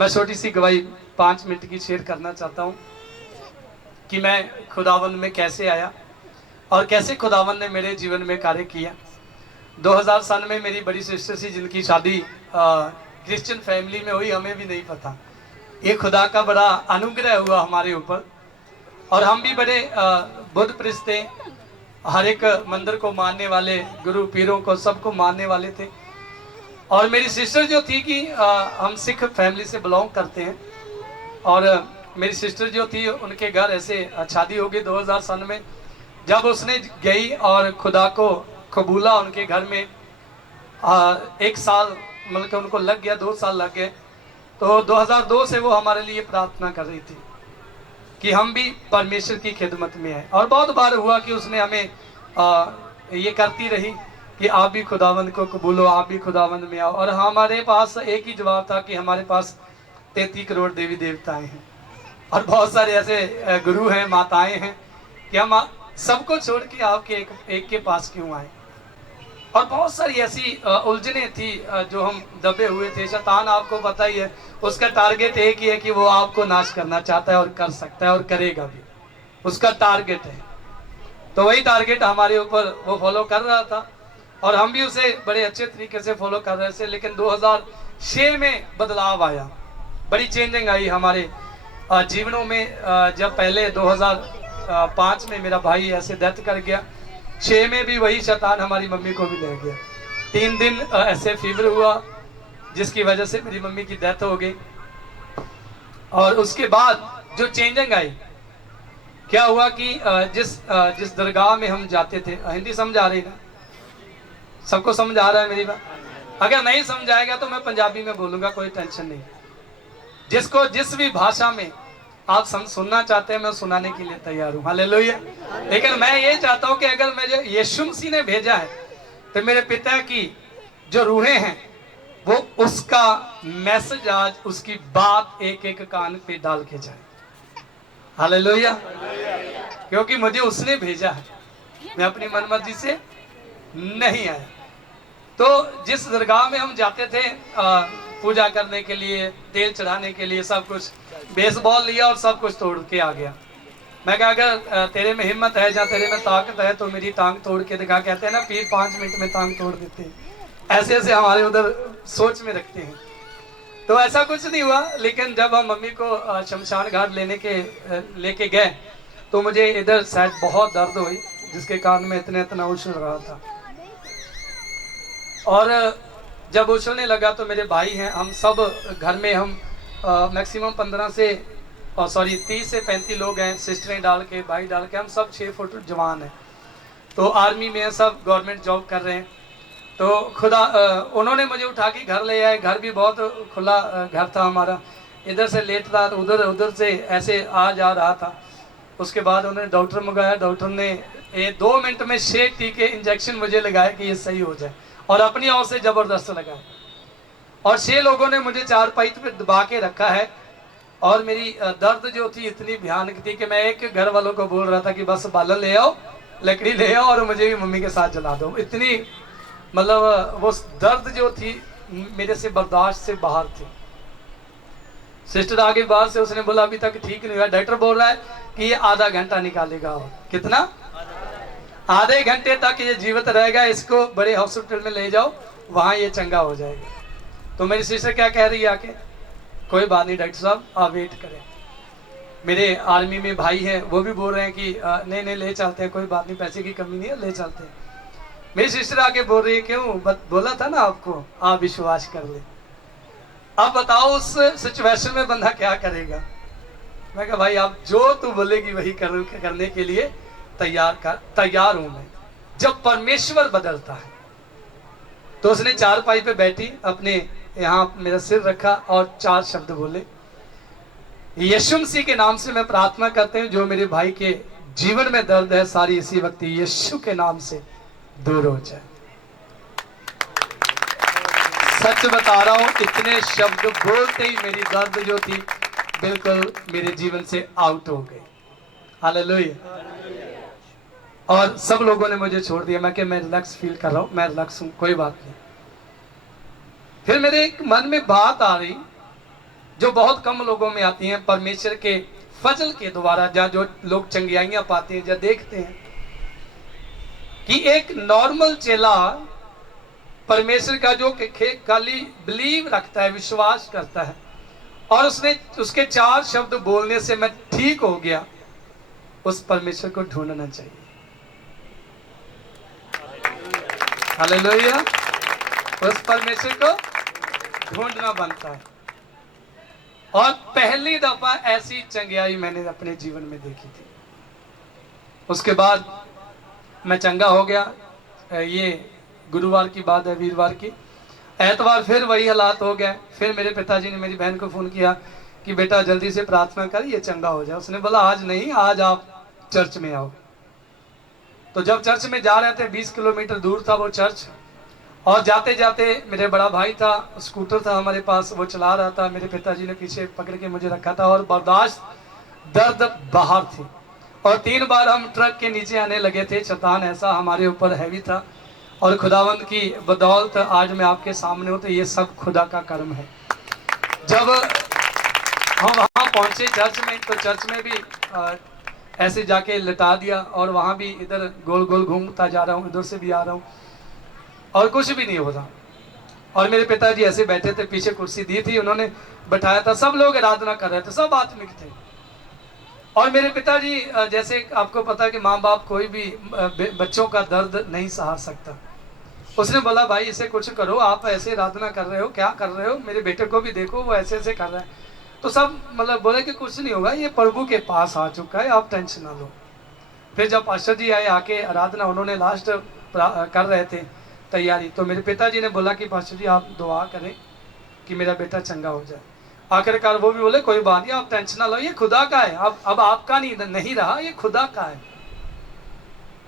मैं छोटी सी गवाही 5 मिनट की शेयर करना चाहता हूँ कि मैं खुदावंद में कैसे आया और कैसे खुदावंद ने मेरे जीवन में कार्य किया। 2000 सन में मेरी बड़ी सिस्टर से जिनकी शादी क्रिश्चियन फैमिली में हुई, हमें भी नहीं पता। ये खुदा का बड़ा अनुग्रह हुआ हमारे ऊपर। और हम भी बड़े बुद्ध प्रिस्ट थे, हर एक मंदिर को मानने वाले, गुरु पीरों को सबको मानने वाले थे। और मेरी सिस्टर जो थी कि हम सिख फैमिली से बिलोंग करते हैं, और मेरी सिस्टर जो थी उनके घर ऐसे शादी हो गई 2000 सन में। जब उसने गई और खुदा को कबूला उनके घर में, 1 साल मतलब उनको लग गया, 2 साल लग गए। तो 2002 से वो हमारे लिए प्रार्थना कर रही थी कि हम भी परमेश्वर की खिदमत में हैं। और बहुत बार हुआ कि उसने हमें ये करती रही कि आप भी खुदावंद को कबूलो, आप भी खुदावंद में आओ। और हमारे पास एक ही जवाब था कि हमारे पास 33 करोड़ देवी देवताएं हैं और बहुत सारे ऐसे गुरु हैं, माताएं हैं कि हम सबको छोड़ के आपके एक के पास क्यों आए। और बहुत सारी ऐसी उलझने थी जो हम दबे हुए थे। शैतान आपको पता ही है, उसका टारगेट एक ही है कि वो आपको नाश करना चाहता है और कर सकता है और करेगा भी, उसका टारगेट है। तो वही टारगेट हमारे ऊपर वो फॉलो कर रहा था और हम भी उसे बड़े अच्छे तरीके से फॉलो कर रहे थे। लेकिन 2006 में बदलाव आया, बड़ी चेंजिंग आई हमारे जीवनों में। जब पहले 2005 में मेरा भाई ऐसे डेथ कर गया, 6 में भी वही शैतान हमारी मम्मी को भी ले गया। 3 दिन ऐसे फीवर हुआ जिसकी वजह से मेरी मम्मी की डेथ हो गई। और उसके बाद जो चेंजिंग आई, क्या हुआ कि जिस दरगाह में हम जाते थे, हिंदी समझ आ रही ना? सबको समझ आ रहा है मेरी बात? अगर नहीं समझ आएगा तो मैं पंजाबी में बोलूंगा, कोई टेंशन नहीं। जिसको जिस भी भाषा में आप सुनना चाहते हैं मैं सुनाने के लिए तैयार हूँ। हालेलुया। लेकिन मैं ये चाहता हूँ कि अगर मुझे यीशु मसीह ने भेजा है तो मेरे पिता की जो रूहें हैं वो उसका मैसेज आज, उसकी बात एक एक कान पे डाल के जाए। हालेलुया। क्योंकि मुझे उसने भेजा है, मैं अपनी मनमर्जी से नहीं आया। तो जिस दरगाह में हम जाते थे पूजा करने के लिए, तेल चढ़ाने के लिए, सब कुछ बेसबॉल लिया और सब कुछ तोड़ के आ गया। मैं कहा अगर तेरे में हिम्मत है या तेरे में ताकत है तो मेरी टांग तोड़ के दिखा। कहते हैं ना पीर 5 मिनट में टांग तोड़ देते हैं, ऐसे ऐसे हमारे उधर सोच में रखते हैं। तो ऐसा कुछ नहीं हुआ। लेकिन जब हम मम्मी को शमशान घाट लेके गए तो मुझे इधर शायद बहुत दर्द हुई, जिसके कारण मैं इतना उछल रहा था। और जब उछलने लगा तो मेरे भाई हैं, हम सब घर में हम मैक्सिमम 30 से 35 लोग हैं, सिस्टरें डाल के, भाई डाल के, हम सब 6 फुट जवान हैं। तो आर्मी में हैं, सब गवर्नमेंट जॉब कर रहे हैं। तो खुदा उन्होंने मुझे उठा के घर ले आए। घर भी बहुत खुला घर था हमारा, इधर से लेट रहा, उधर से ऐसे आ जा रहा था। उसके बाद उन्होंने डॉक्टर मंगाया, डॉक्टर ने 2 मिनट में 6 टीके इंजेक्शन मुझे लगाए कि ये सही हो जाए, और अपनी ओर से जबरदस्त लगाए। और 6 लोगों ने मुझे चारपाई पे दबा के रखा है। और मेरी दर्द जो थी इतनी भयानक थी कि मैं एक घर वालों को बोल रहा था कि बस बालन ले आओ, लकड़ी ले आओ और मुझे भी मम्मी के साथ जला दो। इतनी मतलब वो दर्द जो थी मेरे से बर्दाश्त से बाहर थी। सिस्टर आगे बाहर से, उसने बोला अभी तक ठीक नहीं हुआ, डॉक्टर बोल रहा है कि ये आधा घंटा निकालेगा। और कितना? आधे घंटे तक ये जीवित रहेगा, इसको बड़े हॉस्पिटल में ले जाओ, वहां ये चंगा हो जाएगा। तो मेरी सिस्टर क्या कह रही है आके, कोई बात नहीं डॉक्टर साहब आप वेट करें। मेरे आर्मी में भाई हैं, वो भी बोल रहे हैं कि नहीं ले चलते हैं, कोई बात नहीं, पैसे की कमी नहीं है, ले चलते हैं। मेरी सिस्टर आके बोल रही है क्यों, बोला था ना आपको, आप विश्वास कर ले। अब बताओ उस सिचुएशन में बंदा क्या करेगा। मैं कहा भाई आप जो तू बोलेगी वही करने के लिए तैयार हूं मैं। जब परमेश्वर बदलता है तो उसने चारपाई पे बैठी, अपने यहाँ मेरा सिर रखा और 4 शब्द बोले, यीशु मसीह के नाम से मैं प्रार्थना करते हैं, जो मेरे भाई के जीवन में दर्द है सारी इसी वक्त यीशु के नाम से दूर हो जाए। सच बता रहा हूं, इतने शब्द बोलते ही मेरी दर्द जो थी बिल्कुल मेरे जीवन से आउट हो गई। हालेलुया। और सब लोगों ने मुझे छोड़ दिया। मैं रिलैक्स फील कर रहा हूं, मैं रिलैक्स हूं, कोई बात नहीं। फिर मेरे एक मन में बात आ रही, जो बहुत कम लोगों में आती हैं, परमेश्वर के फजल के द्वारा, जहाँ जो लोग चंगियाइयाँ पाते हैं, जहाँ देखते हैं कि एक नॉर्मल चेला परमेश्वर का जो खाली बिलीव रखता है, विश्वास करता है, और उसने उसके 4 शब्द बोलने से मैं ठीक हो गया, उस परमेश्वर को ढूंढना चाहिए। हालेलुया। उस परमेश्वर को ढूंढना बनता है। और पहली दफा ऐसी चंगियाई मैंने अपने जीवन में देखी थी। उसके बाद मैं चंगा हो गया। ये गुरुवार की बात है, वीरवार की। एतवार फिर वही हालात हो गए। फिर मेरे पिताजी ने मेरी बहन को फोन किया कि बेटा जल्दी से प्रार्थना कर, ये चंगा हो जाए। उसने बोला आज नहीं, आज आप चर्च में आओ। तो जब चर्च में जा रहे थे, 20 किलोमीटर दूर था वो चर्च, और जाते जाते मेरे बड़ा भाई था, स्कूटर था हमारे पास, वो चला रहा था, मेरे पिताजी ने पीछे पकड़ के मुझे रखा था, और बर्दाश्त दर्द बाहर थी। और 3 बार हम ट्रक के नीचे आने लगे थे। शैतान ऐसा हमारे ऊपर हैवी था, और खुदावंद की बदौलत आज मैं आपके सामने हूँ। तो ये सब खुदा का कर्म है। जब हम वहाँ पहुँचे चर्च में, तो चर्च में भी ऐसे जाके लिटा दिया, और वहाँ भी इधर गोल गोल घूमता जा रहा हूँ, इधर से भी आ रहा हूँ, और कुछ भी नहीं हो रहा। और मेरे पिताजी ऐसे बैठे थे, पीछे कुर्सी दी थी, उन्होंने बैठाया था, सब लोग आराधना कर रहे थे, सब आत्मिक थे। और मेरे पिताजी, जैसे आपको पता है कि माँ बाप कोई भी बच्चों का दर्द नहीं सहा सकता। उसने बोला भाई इसे कुछ करो, आप ऐसे आराधना कर रहे हो, क्या कर रहे हो, मेरे बेटे को भी देखो, वो ऐसे ऐसे कर रहा है। तो सब मतलब बोले कि कुछ नहीं होगा, ये प्रभु के पास आ चुका है, आप टेंशन ना लो। फिर जब पास्टर जी आए, आके आराधना उन्होंने लास्ट कर रहे थे तैयारी, तो मेरे पिताजी ने बोला कि पास्टर जी आप दुआ करें कि मेरा बेटा चंगा हो जाए। आखिरकार वो भी बोले कोई बात नहीं, आप टेंशन ना लो, ये खुदा का है, अब आपका नहीं रहा, ये खुदा का है।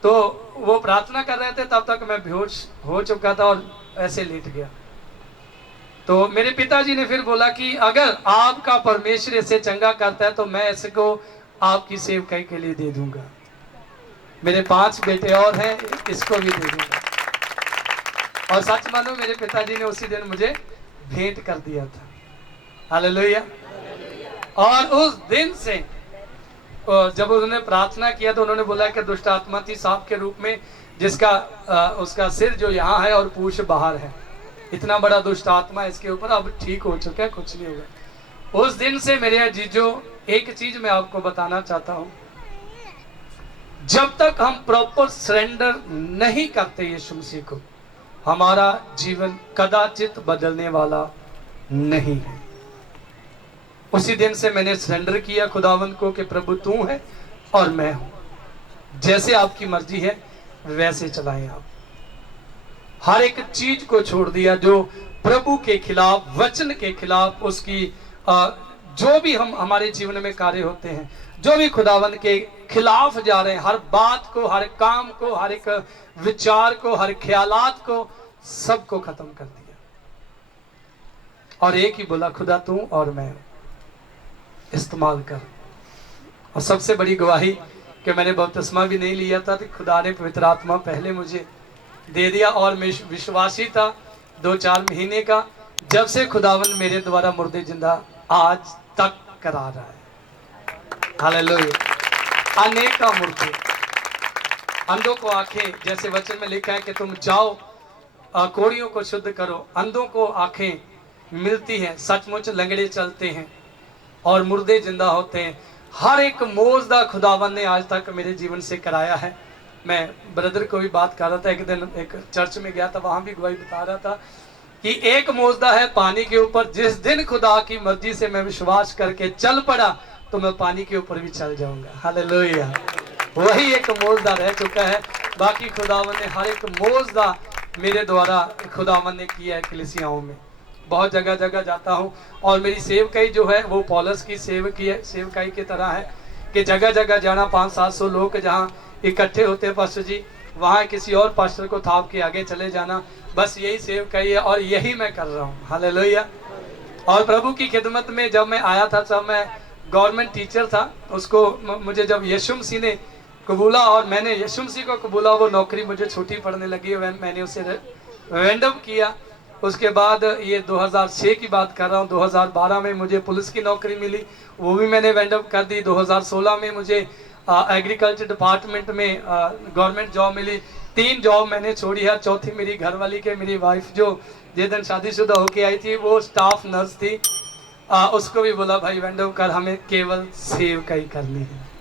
तो वो प्रार्थना कर रहे थे, तब तक मैं बेहोश हो चुका था और ऐसे लेट गया। तो मेरे पिताजी ने फिर बोला कि अगर आपका परमेश्वर इसे चंगा करता है तो मैं इसको आपकी सेवकाई के लिए दे दूंगा। मेरे 5 बेटे और हैं, इसको भी दे दूंगा। और सच मानो मेरे पिताजी ने उसी दिन मुझे भेंट कर दिया था। हालेलुया। और उस दिन से जब उन्होंने प्रार्थना किया तो उन्होंने बोला कि दुष्ट आत्मा थी सांप के रूप में, जिसका उसका सिर जो यहाँ है और पूंछ बाहर है। इतना बड़ा दुष्ट आत्मा इसके ऊपर, अब ठीक हो चुका है, कुछ नहीं होगा। उस दिन से मेरे अजीजों, एक चीज मैं आपको बताना चाहता हूं, जब तक हम प्रॉपर सरेंडर नहीं करते यीशु मसीह को, हमारा जीवन कदाचित बदलने वाला नहीं है। उसी दिन से मैंने सरेंडर किया खुदावंद को कि प्रभु तू है और मैं हूं, जैसे आपकी मर्जी है वैसे चलाएं आप। हर एक चीज को छोड़ दिया जो प्रभु के खिलाफ, वचन के खिलाफ, उसकी जो भी हम हमारे जीवन में कार्य होते हैं, जो भी खुदावंद के खिलाफ जा रहे हैं, हर बात को, हर काम को, हर एक विचार को, हर ख्यालात को, सबको खत्म कर दिया और एक ही बोला खुदा तू और मैं, इस्तेमाल कर। और सबसे बड़ी गवाही कि मैंने बपतिस्मा भी नहीं लिया था, तो खुदा ने पवित्र आत्मा पहले मुझे दे दिया और मैं विश्वासी था 2-4 महीने का, जब से खुदावन मेरे द्वारा मुर्दे जिंदा आज तक करा रहा है। हालेलुया। अनेक मुर्दे, अंधों को आंखें, जैसे वचन में लिखा है कि तुम जाओ कोड़ियों को शुद्ध करो, अंधों को आंखें मिलती हैं, सचमुच लंगड़े चलते हैं और मुर्दे जिंदा होते हैं। हर एक मोजदा खुदावन ने आज तक मेरे जीवन से कराया है। मैं ब्रदर को भी बात कर रहा था, एक दिन एक चर्च में गया था, वहां भी गवाही बता रहा था कि एक मोजदा है पानी के ऊपर, जिस दिन खुदा की मर्जी से मैं विश्वास करके चल पड़ा तो मैं पानी के ऊपर भी चल जाऊंगा। हालेलुया। वही एक मोजदा रह चुका है, बाकी खुदावन ने हर एक मोजदा मेरे द्वारा खुदावन ने किया है। कलीसियाओं में बहुत जगह जगह जाता हूँ और मेरी सेवकाई जो है वो पौलुस की सेवकाई की तरह है कि जगह जगह जाना, 500-700 लोग जहाँ इकट्ठे होते हैं पास्टर जी, वहाँ किसी और पास्टर को थाप के आगे चले जाना, बस यही सेवकाई है और यही मैं कर रहा हूँ। हालेलुया। और प्रभु की खिदमत में जब मैं आया था, तब मैं गवर्नमेंट टीचर था, उसको मुझे जब यीशु मसीह ने कबूला और मैंने यीशु मसीह को कबूला, वो नौकरी मुझे छुट्टी पड़ने लगी, मैंने उसे वेंडअप किया उसके बाद ये 2006 की बात कर रहा हूँ, 2012 में मुझे पुलिस की नौकरी मिली, वो भी मैंने वेंड अप कर दी। 2016 में मुझे एग्रीकल्चर डिपार्टमेंट में गवर्नमेंट जॉब मिली। 3 जॉब मैंने छोड़ी है, चौथी मेरी घरवाली के, मेरी वाइफ जो जिस दिन शादीशुदा होके आई थी वो स्टाफ नर्स थी, उसको भी बोला भाई वेंड अप कर, हमें केवल सेव का ही करनी है।